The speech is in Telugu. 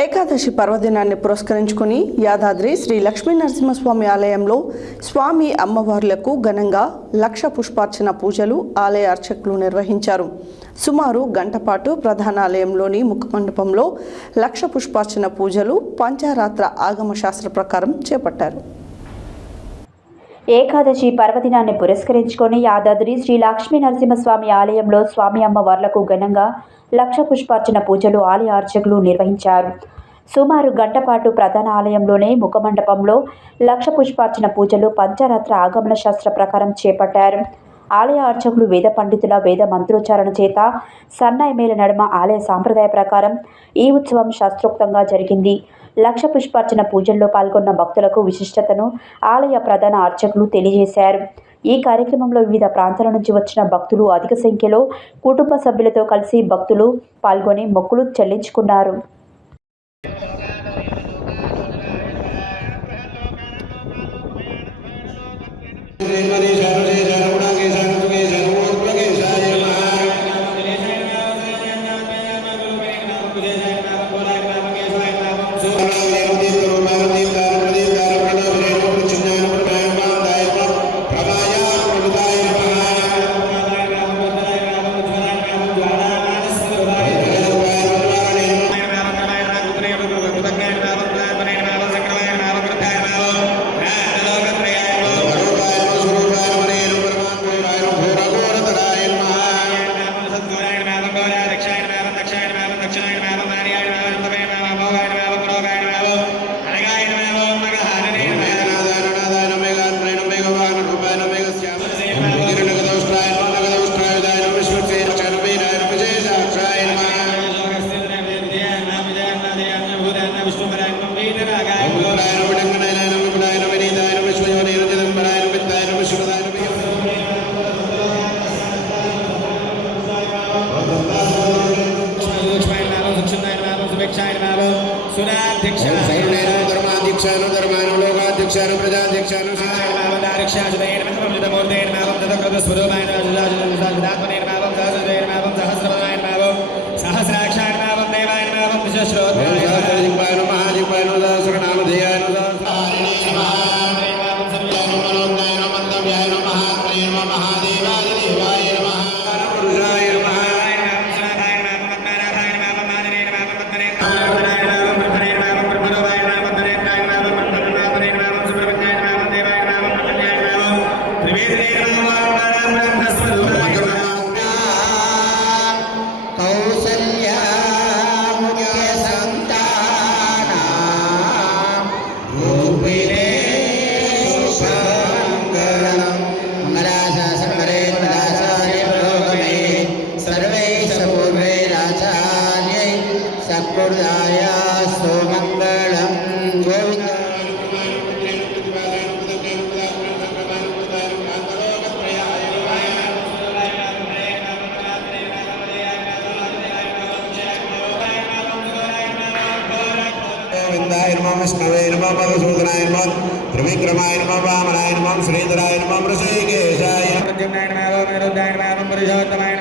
ఏకాదశి పర్వదినాన్ని పురస్కరించుకుని యాదాద్రి శ్రీ లక్ష్మీ నరసింహస్వామి ఆలయంలో స్వామి అమ్మవార్లకు ఘనంగా లక్ష పుష్పార్చన పూజలు ఆలయ అర్చకులు నిర్వహించారు. సుమారు గంట పాటు ప్రధాన ఆలయంలోని ముఖమండపంలో లక్ష పుష్పార్చన పూజలు పంచారాత్ర ఆగమ శాస్త్ర ప్రకారం చేపట్టారు. ఏకాదశి పర్వదినాన్ని పురస్కరించుకొని యాదాద్రి శ్రీ లక్ష్మీ నరసింహస్వామి ఆలయంలో స్వామి అమ్మవార్లకు ఘనంగా లక్ష పుష్పార్చన పూజలు ఆలయ అర్చకులు నిర్వహించారు. సుమారు గంట పాటు ప్రధాన ఆలయంలోనే ముఖమండపంలో లక్ష పుష్పార్చన పూజలు పంచారాత్ర ఆగమన శాస్త్ర ప్రకారం చేపట్టారు. ఆలయ అర్చకులు వేద పండితుల వేద మంత్రోచ్చారణ చేత సన్నాయి మేళ నడుమ ఆలయ సాంప్రదాయ ప్రకారం ఈ ఉత్సవం శాస్త్రోక్తంగా జరిగింది. లక్ష పుష్పార్చన పూజల్లో పాల్గొన్న భక్తులకు విశిష్టతను ఆలయ ప్రధాన అర్చకులు తెలియజేశారు. ఈ కార్యక్రమంలో వివిధ ప్రాంతాల నుంచి వచ్చిన భక్తులు అధిక సంఖ్యలో కుటుంబ సభ్యులతో కలిసి భక్తులు పాల్గొని మొక్కులు చెల్లించుకున్నారు. సురాధ్యక్షాను ప్రజాధ్యక్షాను విష్ణవే నమః మధుసూదనాయ నమః త్రివిక్రమాయ నమః వామనాయ నమః శ్రీధరాయ నమః ఋషికేశాయ నమః